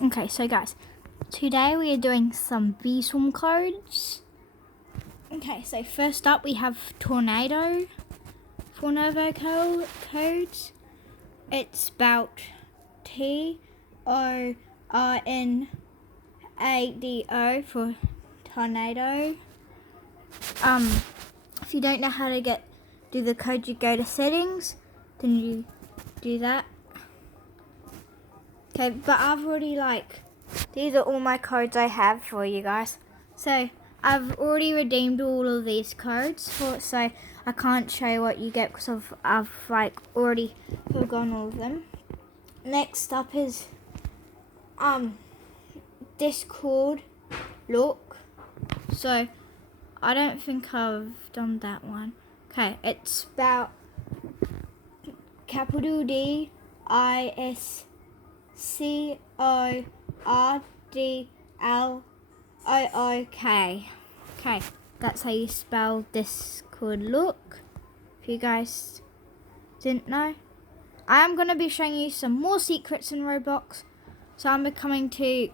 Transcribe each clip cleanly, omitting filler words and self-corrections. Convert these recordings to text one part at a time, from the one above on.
Okay, so guys, today we are doing some VSwarm codes. Okay, so first up we have Tornado codes. It's spelled TORNADO for tornado. If you don't know how to do the code, you go to settings, then you do that. Okay, but I've already these are all my codes I have for you guys. So I've already redeemed all of these codes so I can't show you what you get because I've already forgotten all of them. Next up is Discord look. So I don't think I've done that one. Okay, it's spelled capital DISCORDLOOK. Okay, that's how you spell Discord look. If you guys didn't know, I am going to be showing you some more secrets in Roblox. So I'm becoming to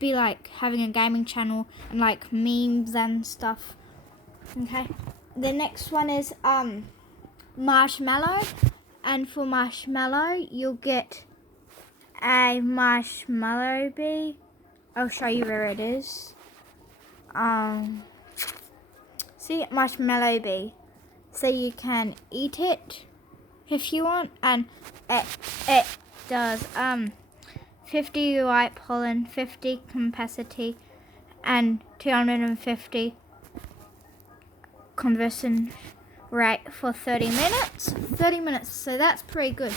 be having a gaming channel and memes and stuff. Okay, the next one is Marshmallow, and for Marshmallow you'll get a marshmallow bee. I'll show you where it is. See, marshmallow bee. So you can eat it if you want, and it does 50 white pollen, 50 capacity, and 250 conversion rate for 30 minutes. 30 minutes, so that's pretty good.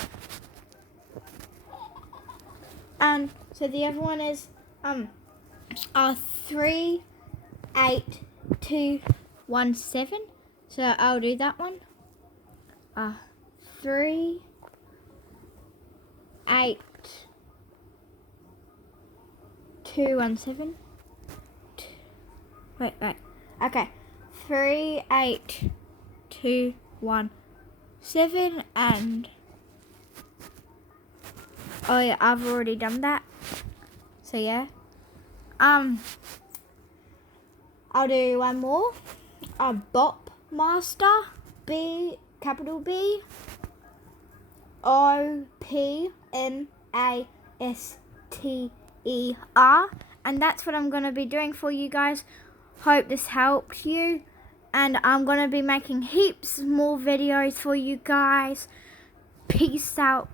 And so the other one is 38217. So I'll do that one. 38217. Wait. Okay. 38217 and oh yeah, I've already done that. So yeah. I'll do one more. Bop Master, B, capital B, OPMASTER, and that's what I'm going to be doing for you guys. Hope this helped you, and I'm going to be making heaps more videos for you guys. Peace out.